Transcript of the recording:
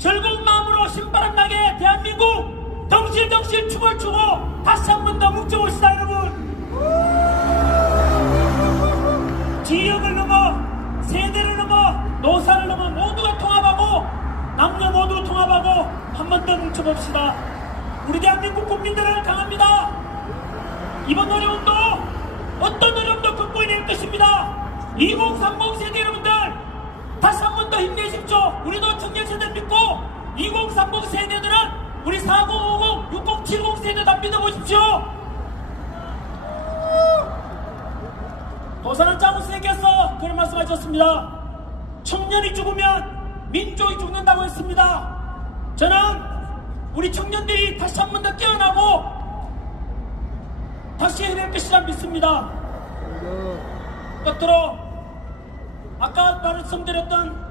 즐거운 마음으로 신바람 나게 대한민국 덩실덩실 춤을 추고 다시 한 번더 뭉쳐봅시다 여러분. 지역을 넘어 세대를 넘어 노사를 넘어 모두가 통합하고 남녀 모두 통합하고 한 번 더 뭉쳐봅시다. 우리 대한민국 국민들을 강합니다. 이번 어려움도 어떤 어려움도 극복해낼 것입니다. 2030 세대 여 2030 세대들은 우리 4050, 6070 세대 다 믿어보십시오 도사는 짜고스님께서 그런 말씀하셨습니다. 청년이 죽으면 민족이 죽는다고 했습니다. 저는 우리 청년들이 다시 한 번 더 깨어나고 다시 해낼 것이라 믿습니다. 끝으로 아까 말씀드렸던